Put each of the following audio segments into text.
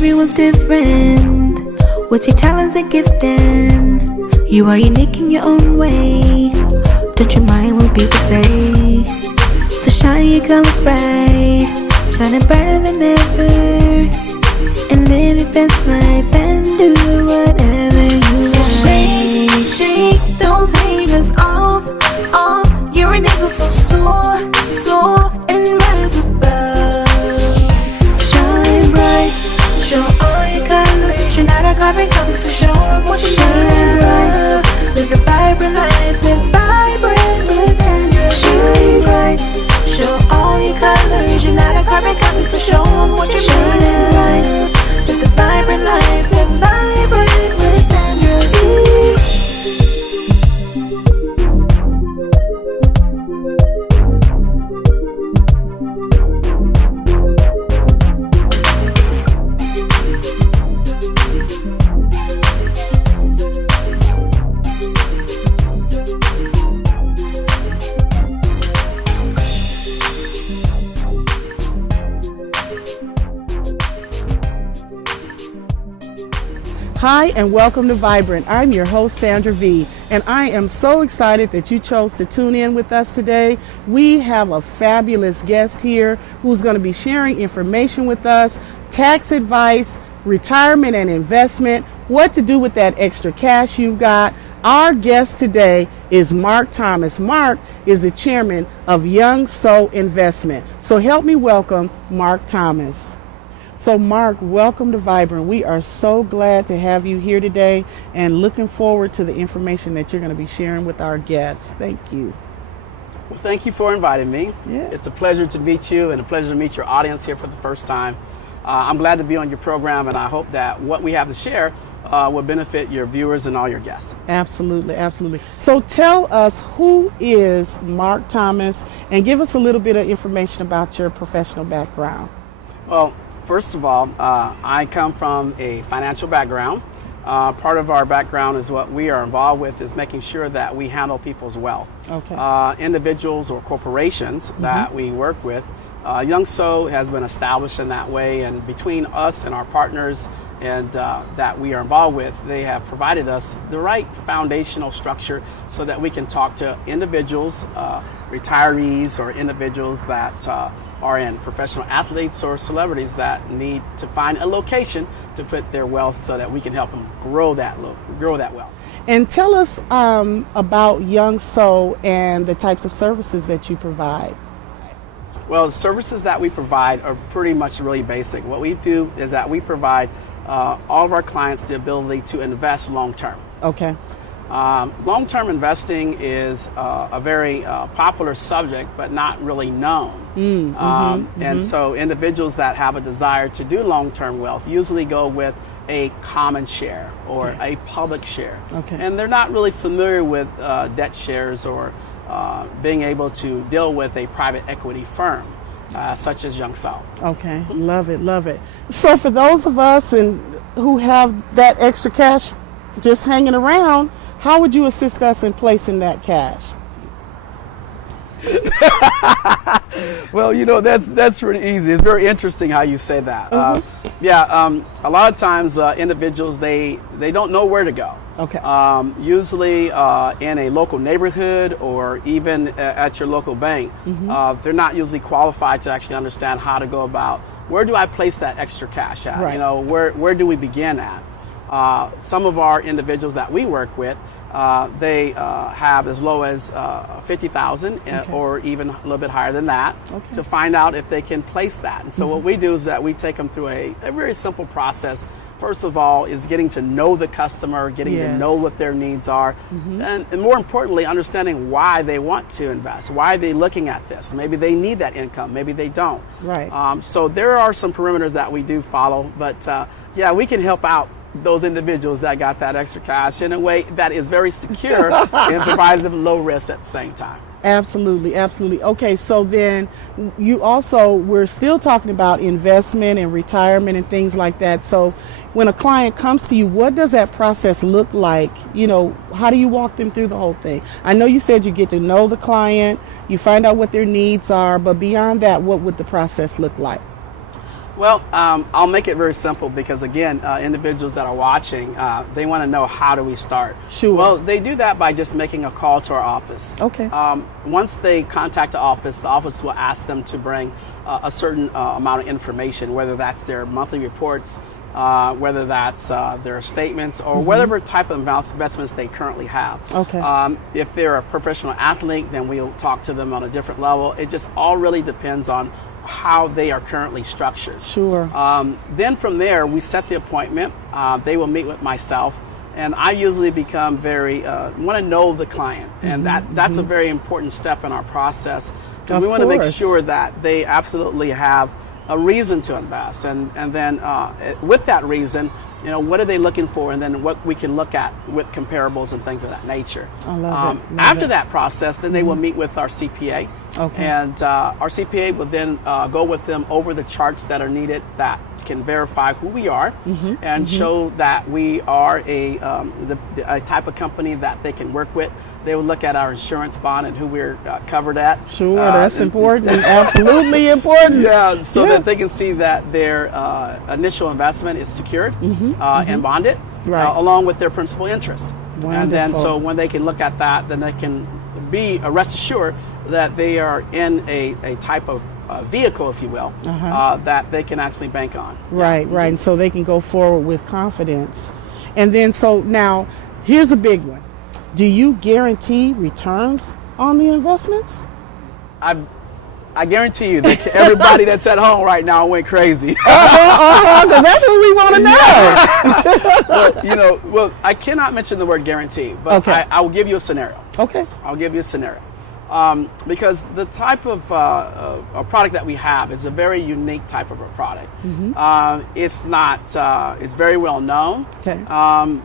everyone's different. What's your talents and gifting? You are unique in your own way. Don't you mind what people say? So shine your colors bright, shining brighter than ever, and live your best life and do whatever you want. Shake, shake those haters off, off. You're an eagle so soar, soar and rise above. Shine bright, show all your colors. You're not a carbon copy, so show them what you got. Live a vibrant life, live vibrant with Sandra. Shine bright, show all your colors. You're not a carbon copy, so show them what you got. Live a vibrant life, live vibrant with Sandra. Hi and welcome to Vibrant. I'm your host Sandra V, and I am so excited that you chose to tune in with us today. We have a fabulous guest here who's going to be sharing information with us, tax advice, retirement and investment, what to do with that extra cash you've got. Our guest today is Mark Thomas. Mark is the chairman of Young So Investment. So help me welcome Mark Thomas. So Mark, welcome to Vibrant. We are so glad to have you here today and looking forward to the information that you're going to be sharing with our guests. Thank you. Well, thank you for inviting me. Yeah. It's a pleasure to meet you and a pleasure to meet your audience here for the first time. I'm glad to be on your program, and I hope that what we have to share will benefit your viewers and all your guests. Absolutely, absolutely. So tell us, who is Mark Thomas, and give us a little bit of information about your professional background. Well, first of all, I come from a financial background. Part of our background is what we are involved with is making sure that we handle people's wealth. Okay. Individuals or corporations that we work with. Young So has been established in that way, and between us and our partners and that we are involved with, they have provided us the right foundational structure so that we can talk to individuals, retirees, or individuals that are in professional athletes or celebrities that need to find a location to put their wealth so that we can help them grow that wealth. And tell us about Young So and the types of services that you provide. Well, the services that we provide are pretty much really basic. What we do is that we provide all of our clients the ability to invest long term. Okay. Long-term investing is a very popular subject, but not really known. And so individuals that have a desire to do long-term wealth usually go with a common share or a public share. Okay. And they're not really familiar with debt shares or being able to deal with a private equity firm such as Young So. Okay, love it, love it. So for those of us who have that extra cash just hanging around, how would you assist us in placing that cash? Well, you know, that's really easy. It's very interesting how you say that. A lot of times individuals, they don't know where to go. Okay. Usually in a local neighborhood or even at your local bank, they're not usually qualified to actually understand how to go about, where do I place that extra cash at? Right. You know, where do we begin at? Some of our individuals that we work with, they have as low as $50,000 or even a little bit higher than that to find out if they can place that. And so what we do is that we take them through a very simple process. First of all is getting to know the customer, getting to know what their needs are, and more importantly, understanding why they want to invest. Why are they looking at this? Maybe they need that income, maybe they don't. Right. So there are some perimeters that we do follow, but yeah, we can help out those individuals that got that extra cash in a way that is very secure and provides them low risk at the same time. Absolutely, absolutely. Okay, so then we're still talking about investment and retirement and things like that. So when a client comes to you, what does that process look like? You know, how do you walk them through the whole thing? I know you said you get to know the client, you find out what their needs are, but beyond that, what would the process look like? Well, I'll make it very simple because, again, individuals that are watching, they want to know, how do we start? Sure. Well, they do that by just making a call to our office. Okay. Once they contact the office will ask them to bring a certain amount of information, whether that's their monthly reports, whether that's their statements, or whatever type of investments they currently have. Okay. If they're a professional athlete, then we'll talk to them on a different level. It just all really depends on how they are currently structured. Sure. Then from there, we set the appointment. They will meet with myself, and I usually become very want to know the client, and that's a very important step in our process. Of we want to make course. sure that they absolutely have a reason to invest, and then with that reason, what are they looking for, and then what we can look at with comparables and things of that nature. I love it. Love After it. that process, then they will meet with our CPA. Okay. And our CPA will then go with them over the charts that are needed that can verify who we are and show that we are a type of company that they can work with. They will look at our insurance bond and who we're covered at. Sure, that's important. Absolutely important. Yeah, so that they can see that their initial investment is secured and bonded, Right. along with their principal interest. And then, Wonderful. so when they can look at that, then they can be rest assured that they are in a type of vehicle, if you will, that they can actually bank on. Right, right. And so they can go forward with confidence. And then, so now, here's a big one. Do you guarantee returns on the investments? I guarantee you that everybody that's at home right now went crazy. Because that's what we want to know. Well, I cannot mention the word guarantee, but Okay. I will give you a scenario. Okay. I'll give you a scenario. Because the type of a product that we have is a very unique type of a product. It's not, it's very well known, Okay.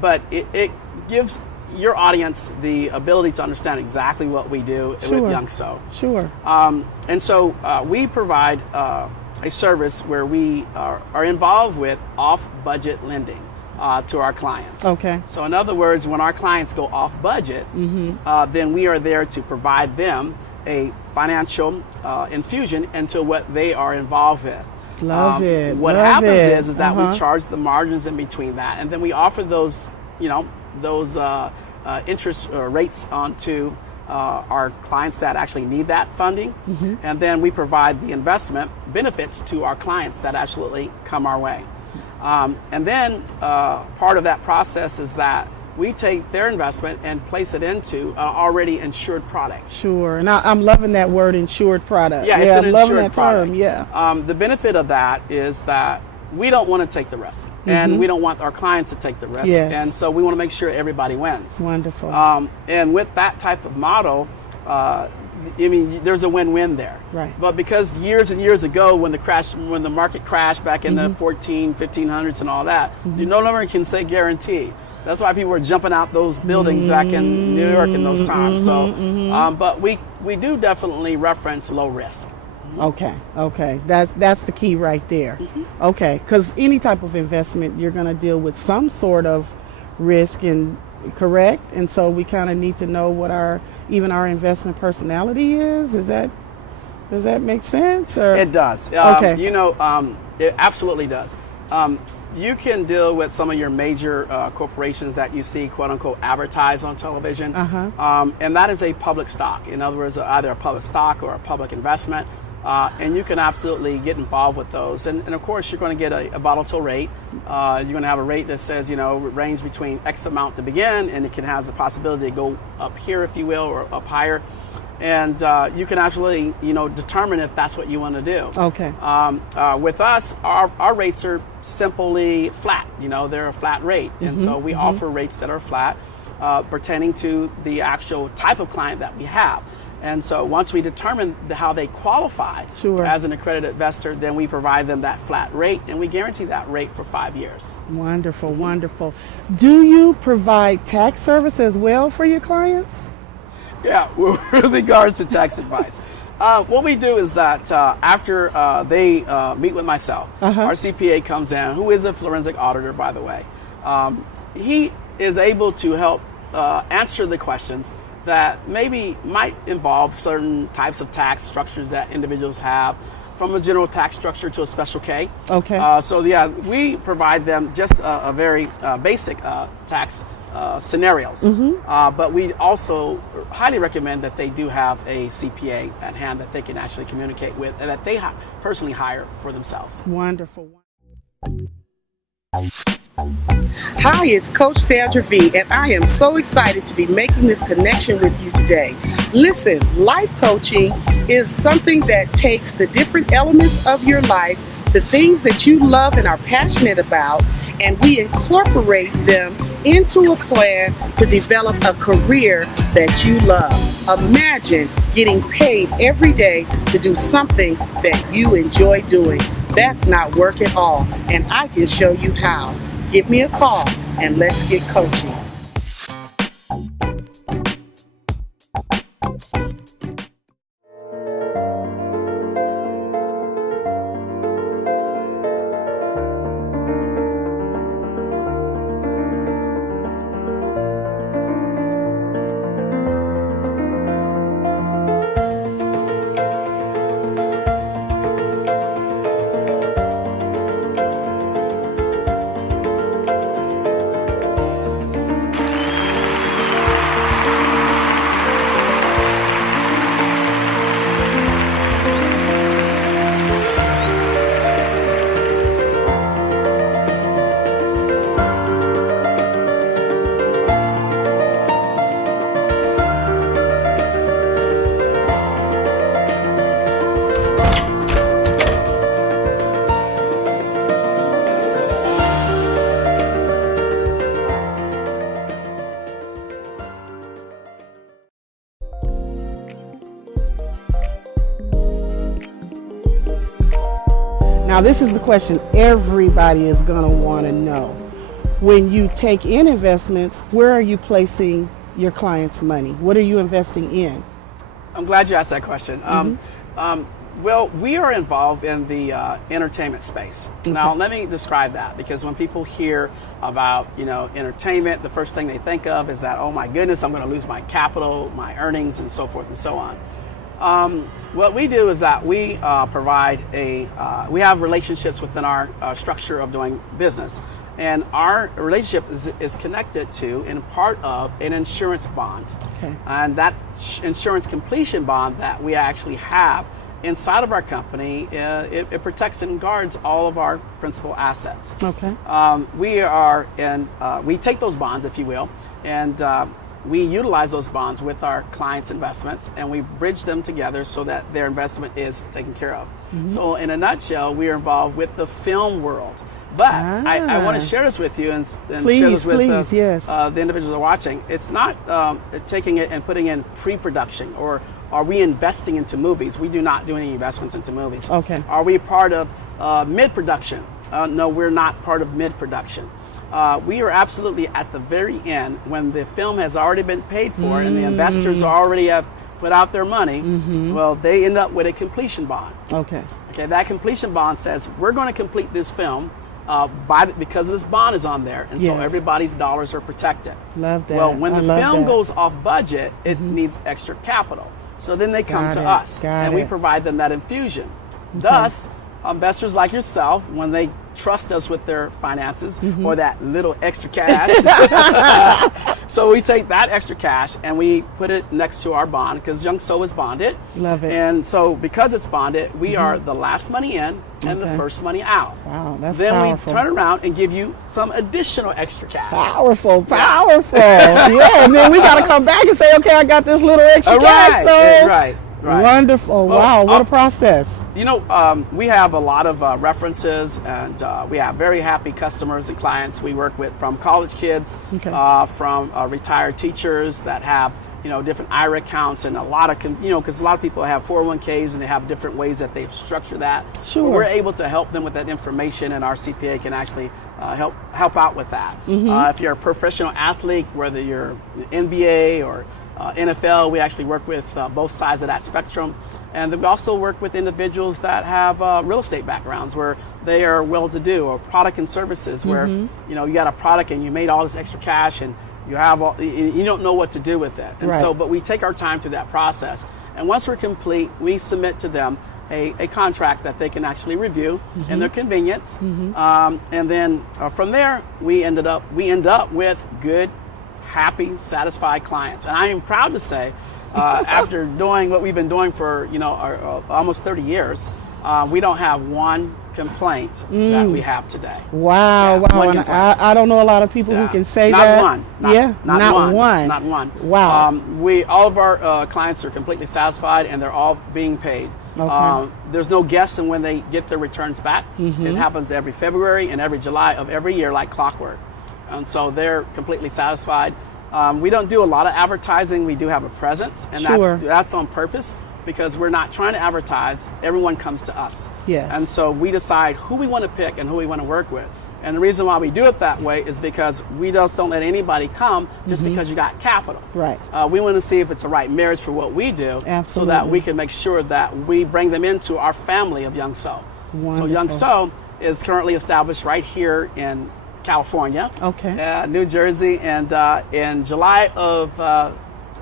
but it gives your audience the ability to understand exactly what we do Sure. with Young So. Sure. And so we provide a service where we are involved with off-budget lending to our clients. Okay. So in other words, when our clients go off budget, then we are there to provide them a financial infusion into what they are involved with. Love it. What Love happens it. is that we charge the margins in between that, and then we offer those, those interest rates onto our clients that actually need that funding, and then we provide the investment benefits to our clients that absolutely come our way. And then part of that process is that we take their investment and place it into an already insured product. Sure. And I'm loving that word, insured product. Yeah, it's an I'm loving insured that product. term. Yeah. The benefit of that is that we don't want to take the risk, and we don't want our clients to take the risk. Yes. And so we want to make sure everybody wins. Wonderful. And with that type of model, there's a win-win there. Right. But because years and years ago, when the market crashed back in the 1500s and all that, you no longer can say guarantee. That's why people were jumping out those buildings back in New York in those times. So, but we do definitely reference low risk. Okay. That's the key right there. Okay, because any type of investment, you're going to deal with some sort of risk, and correct. And so we kind of need to know what our investment personality is. Does that make sense? Or? It does. Okay. It absolutely does. You can deal with some of your major corporations that you see, quote unquote, advertised on television. And that is a public stock. In other words, either a public stock or a public investment. And you can absolutely get involved with those. And of course, you're going to get a volatile rate. You're going to have a rate that says, range between X amount to begin, and it can have the possibility to go up here, if you will, or up higher. And you can actually, determine if that's what you want to do. Okay. With us, our rates are simply flat. They're a flat rate. And so we offer rates that are flat pertaining to the actual type of client that we have. And so once we determine how they qualify as an accredited investor, then we provide them that flat rate, and we guarantee that rate for 5 years. Wonderful, wonderful. Do you provide tax service as well for your clients? Yeah, with regards to tax advice. What we do is that after they meet with myself, our CPA comes in, who is a forensic auditor, by the way. He is able to help answer the questions that maybe might involve certain types of tax structures that individuals have. from a general tax structure to a special K. Okay. So yeah, we provide them just a very basic tax scenarios. But we also highly recommend that they do have a CPA at hand that they can actually communicate with and that they personally hire for themselves. Wonderful. Hi, it's Coach Sandra V, and I am so excited to be making this connection with you today. Listen, life coaching is something that takes the different elements of your life, the things that you love and are passionate about, and we incorporate them into a plan to develop a career that you love. Imagine getting paid every day to do something that you enjoy doing. That's not work at all, and I can show you how. Give me a call and let's get coaching. Now, this is the question everybody is going to want to know. When you take in investments, where are you placing your clients' money? What are you investing in? I'm glad you asked that question. Well, we are involved in the entertainment space. Okay. Now, let me describe that, because when people hear about, entertainment, the first thing they think of is that, oh my goodness, I'm going to lose my capital, my earnings, and so forth and so on. What we do is that we provide we have relationships within our structure of doing business. And our relationship is connected to, and part of, an insurance bond. Okay. And that insurance completion bond that we actually have inside of our company, it protects and guards all of our principal assets. Okay. We take those bonds, if you will, and we utilize those bonds with our clients' investments, and we bridge them together so that their investment is taken care of. Mm-hmm. So in a nutshell, we are involved with the film world. But I want to share this with you and share this with the individuals that are watching. It's not taking it and putting in pre-production, or are we investing into movies? We do not do any investments into movies. Okay. Are we part of mid-production? No, we're not part of mid-production. We are absolutely at the very end, when the film has already been paid for and the investors already have put out their money. Mm-hmm. Well, they end up with a completion bond. Okay. That completion bond says we're going to complete this film because this bond is on there, and so everybody's dollars are protected. Love that. Well, when the film goes off budget, it needs extra capital. So then they come to us, and we provide them that infusion. Okay. Thus, investors like yourself, when they trust us with their finances or that little extra cash, so we take that extra cash and we put it next to our bond, because Young So is bonded. Love it. And so because it's bonded, we are the last money in and the first money out. Wow, that's powerful. Then we turn around and give you some additional extra cash. Powerful. Yeah, and then we got to come back and say, okay, I got this little extra cash. So right. Wonderful. Well, wow, what a process. We have a lot of references, and we have very happy customers and clients we work with, from college kids, from retired teachers that have different IRA accounts, and a lot of because a lot of people have 401ks and they have different ways that they've structured that. Sure. But we're able to help them with that information, and our CPA can actually help out with that. If you're a professional athlete, whether you're NBA or NFL, we actually work with both sides of that spectrum. And we also work with individuals that have real estate backgrounds, where they are well-to-do, or product and services, where you got a product and you made all this extra cash and you have you don't know what to do with it. And so, but we take our time through that process, And once we're complete, we submit to them a contract that they can actually review in their convenience. And then from there, we end up with good, happy, satisfied clients. And I am proud to say, after doing what we've been doing for almost 30 years, we don't have one complaint that we have today. Wow, Yeah, wow. And I don't know a lot of people who can say that. Not one. Not one. Wow. All of our clients are completely satisfied, and they're all being paid. Okay. There's no guessing when they get their returns back. It happens every February and every July of every year, like clockwork. And so they're completely satisfied. We don't do a lot of advertising. We do have a presence, and that's on purpose, because we're not trying to advertise. Everyone comes to us. Yes. And so we decide who we want to pick and who we want to work with. And the reason why we do it that way is because we just don't let anybody come just because you got capital. Right. We want to see if it's the right marriage for what we do. Absolutely. So that we can make sure that we bring them into our family of Young So. Wonderful. So Young So is currently established right here in California, New Jersey, and in July of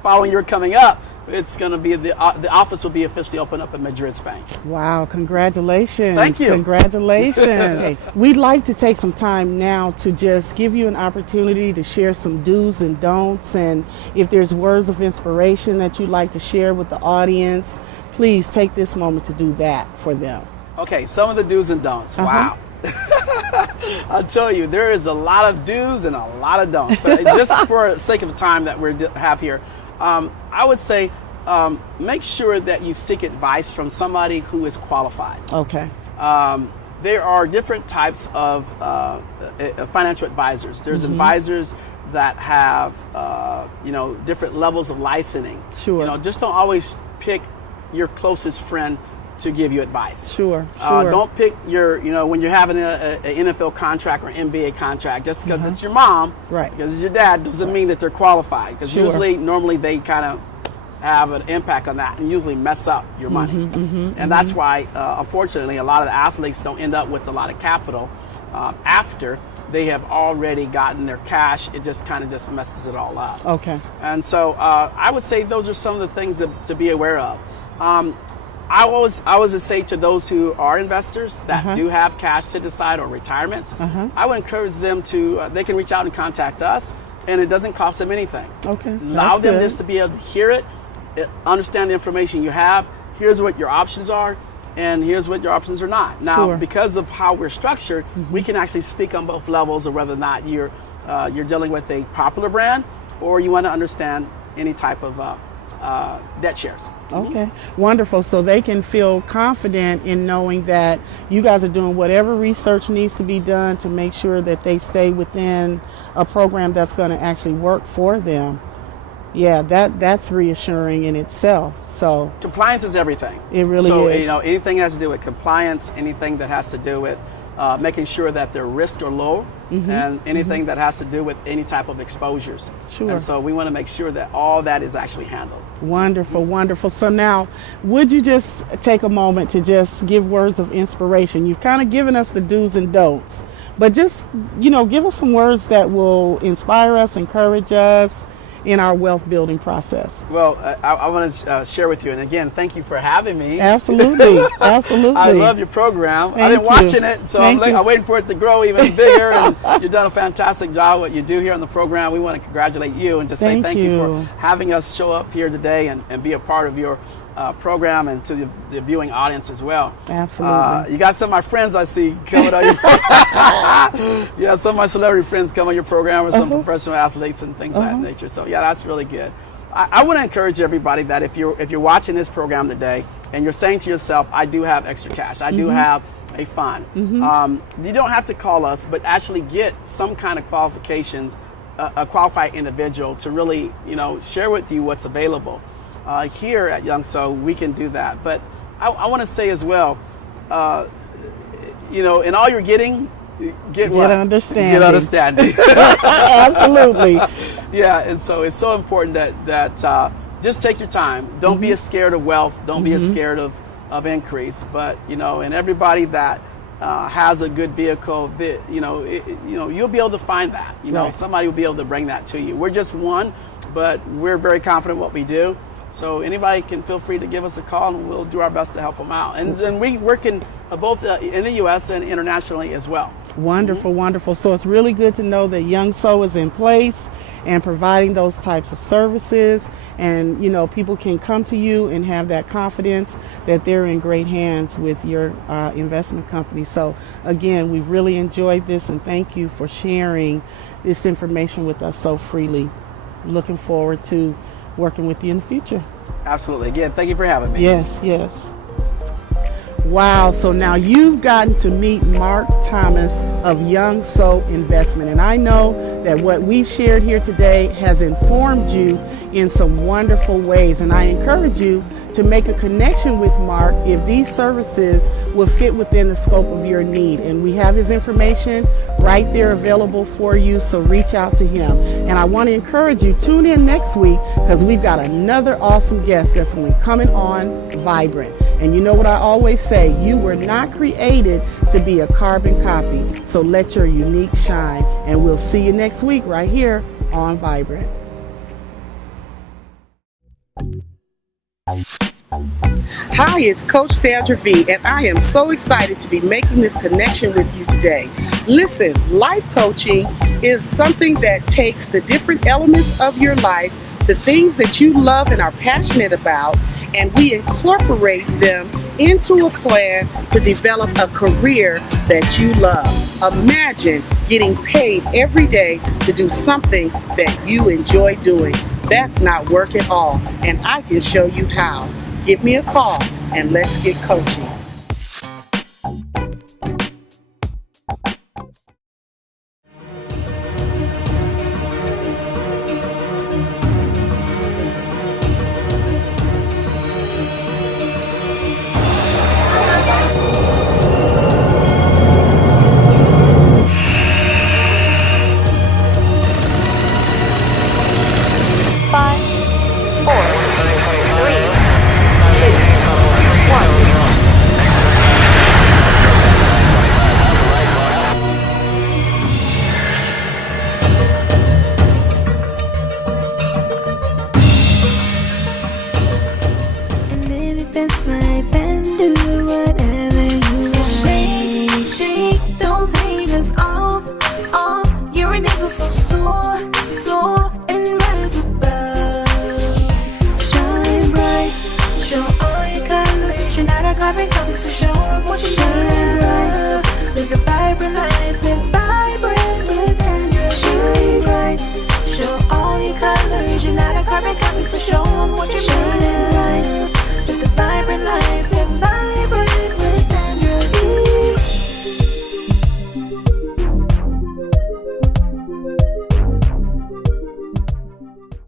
following year coming up, it's going to be the office will be officially opened up in Madrid, Spain. Wow, congratulations. Thank you. Congratulations. Hey, we'd like to take some time now to just give you an opportunity to share some do's and don'ts, and if there's words of inspiration that you'd like to share with the audience, please take this moment to do that for them. Okay, some of the do's and don'ts. Wow. I'll tell you, there is a lot of do's and a lot of don'ts, but just for the sake of the time that we have here, I would say make sure that you seek advice from somebody who is qualified. Okay. There are different types of financial advisors. There's advisors that have different levels of licensing. Sure. Just don't always pick your closest friend to give you advice. Sure. Don't pick when you're having an NFL contract or NBA contract, just because it's your mom, right? Because it's your dad, doesn't mean that they're qualified. Because normally they kind of have an impact on that and usually mess up your money. And that's why, unfortunately, a lot of the athletes don't end up with a lot of capital after they have already gotten their cash. It just kind of just messes it all up. Okay. And so I would say those are some of the things to be aware of. I always say to those who are investors that do have cash set aside or retirements, I would encourage them to, they can reach out and contact us, and it doesn't cost them anything. Okay. Allow them just to be able to hear it, understand the information you have. Here's what your options are, and here's what your options are not. Now, because of how we're structured, we can actually speak on both levels of whether or not you're dealing with a popular brand or you want to understand any type of debt shares. Okay, wonderful. So they can feel confident in knowing that you guys are doing whatever research needs to be done to make sure that they stay within a program that's going to actually work for them. Yeah, that's reassuring in itself. So compliance is everything. It really is. So anything that has to do with compliance, anything that has to do with making sure that their risks are low, and anything that has to do with any type of exposures. Sure. And so we want to make sure that all that is actually handled. Wonderful, wonderful. So now, would you just take a moment to just give words of inspiration? You've kind of given us the do's and don'ts, but just, give us some words that will inspire us, encourage us in our wealth building process. Well, I want to share with you, and again, thank you for having me. Absolutely, absolutely. I love your program. I've been watching it, so I'm waiting for it to grow even bigger, and you've done a fantastic job what you do here on the program. We want to congratulate you and just say thank you for having us show up here today and be a part of your program, and to the viewing audience as well. Absolutely. You got some of my friends I see coming on your yeah, some of my celebrity friends come on your program, or some professional athletes and things of that nature. So yeah, that's really good. I want to encourage everybody that if you're watching this program today and you're saying to yourself, I do have extra cash, I do have a fund, you don't have to call us, but actually get some kind of qualifications, a qualified individual to really share with you what's available. Here at Young So, we can do that. But I want to say as well, in all you're getting, get what? Understanding. Get understanding. Absolutely. Yeah, and so it's so important that just take your time. Don't be as scared of wealth. Don't be as scared of increase. But and everybody that has a good vehicle, you'll be able to find that. Somebody will be able to bring that to you. We're just one, but we're very confident in what we do. So anybody can feel free to give us a call, and we'll do our best to help them out. And we work in both in the U.S. and internationally as well. Wonderful, wonderful. So it's really good to know that Young So is in place and providing those types of services. And, you know, people can come to you and have that confidence that they're in great hands with your investment company. So, again, we've really enjoyed this, and thank you for sharing this information with us so freely. Looking forward to working with you in the future. Absolutely. Again, thank you for having me. Yes, yes. Wow, so now you've gotten to meet Mark Thomas of Young So Investment, and I know that what we've shared here today has informed you in some wonderful ways, and I encourage you to make a connection with Mark if these services will fit within the scope of your need. And we have his information right there available for you, so reach out to him. And I want to encourage you, tune in next week, because we've got another awesome guest that's going to be coming on Vibrant. And you know what I always say, you were not created to be a carbon copy, so let your unique shine. And we'll see you next week right here on Vibrant. Hi, it's Coach Sandra V, and I am so excited to be making this connection with you today. Listen, life coaching is something that takes the different elements of your life, the things that you love and are passionate about, and we incorporate them into a plan to develop a career that you love. Imagine getting paid every day to do something that you enjoy doing. That's not work at all, and I can show you how. Give me a call and let's get coaching. Show all your colors, you're not a carbon copy, so show up what you shine.